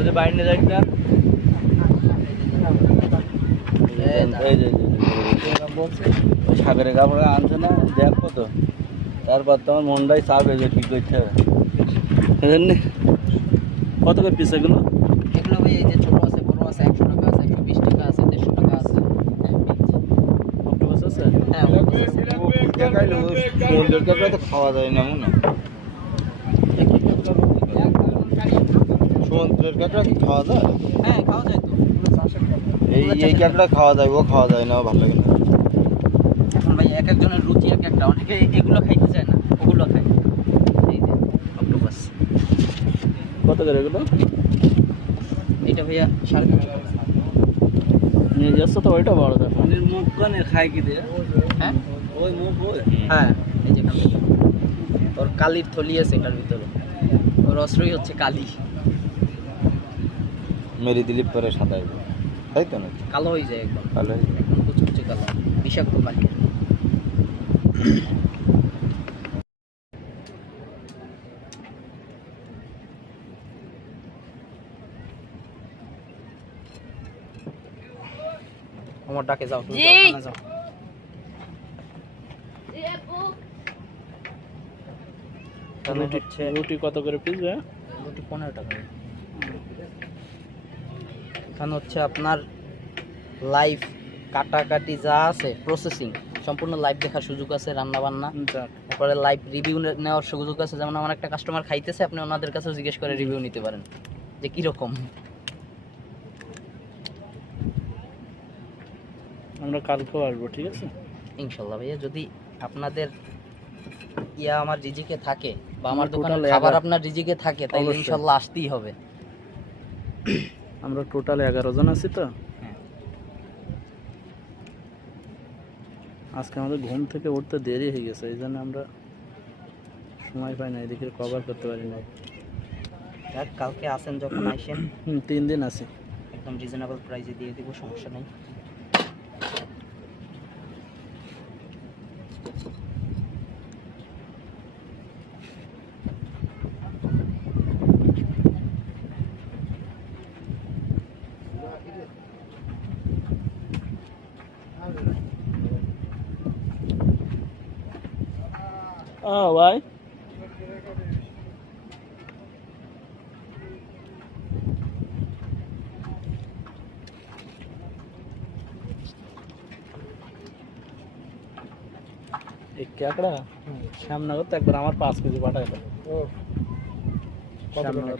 যদি বাইরে যাইতাম এই যে সাগরের কাপড় আনছে না দেখবো তো, তারপর তোমার মনটাই চাপে যে কী করতে হবে। কত করে পিস এগুলো? এগুলো ভাই এই যে ছোট আছে, বড় আছে, 100 টাকা আছে, 120 টাকা আছে, 150 টাকা আছে। অক্টোপাস আছে? হ্যাঁ, সমুদ্রের কাপড় তো খাওয়া যায় না মনে হয়। সমুদ্রের কাঁকড়া কি খাওয়া যায়? হ্যাঁ, খাওয়া যায় তো। এই কাঁকড়া খাওয়া যায়, ও খাওয়া যায় না, ভালো লাগে না। এখন ভাই এক একজনের রুচি এক একটা, অনেকে এগুলো খাইতে চায় না, ওগুলো খায়। এই যে অক্টোপাস। কত করে এগুলো? এটা ভাইয়া 350 টাকা। নিয়ে যাচ্ছ তো ওইটা বড় দেখো। মুখ কানে খাই কি দিয়ে? হ্যাঁ, ওই মুখ ওই। হ্যাঁ, এই যে কালি। ওর কালির থলি আছে এটার ভিতরে। ওর অস্ত্রই হচ্ছে কালি। মেরি দিলীপ করে সাদা হয়ে যায়, তাই তো নাকি? কালো হয়ে যায় একদম, তাহলে একদম কুচকুচে কালো, বিষাক্ত কালি। আমার ডাকে যাও, তুমি যাও, থানা যাও। রুটি কত করে পিস? রুটি 15 টাকা। এখানে হচ্ছে আপনার লাইভ কাটাকাটি যা আছে প্রসেসিং সম্পূর্ণ লাইভ দেখার সুযোগ আছে, রান্না বান্না, তারপরে লাইভ রিভিউ নেওয়ার সুযোগ আছে। যেমন আমার একটা কাস্টমার খাইতেছে, আপনি ওনাদের কাছেও জিজ্ঞেস করে রিভিউ নিতে পারেন যে কীরকম। আমরা কালকেও আসবো, ঠিক আছে ইনশাল্লাহ ভাইয়া, যদি আপনাদের আমার রিজিকে থাকে বা আমার আমরা দোকানে total খাবার 11 আপনার রিজিকে থাকে, তাই অবশ্যই। ইনশাল্লাহ আসতেই হবে। আমরা টোটাল 11 জন আছি তো। হ্যাঁ। আজকে আমাদের ঘুম থেকে উঠতে দেরি হয়ে গেছে, এই জন্য আমরা সময় পাই না, এদিকে কভার করতে পারি না। যাক, কালকে আসেন যখন আইসেন, 3 দিন আছি। একদম রিজনেবল প্রাইসে দিয়ে দিব, সমস্যা নেই। ভাই এই কাঁকড়া শ্যামনগর তো একবার আমার 5 কেজি পাঠাইলো। শ্যামনগর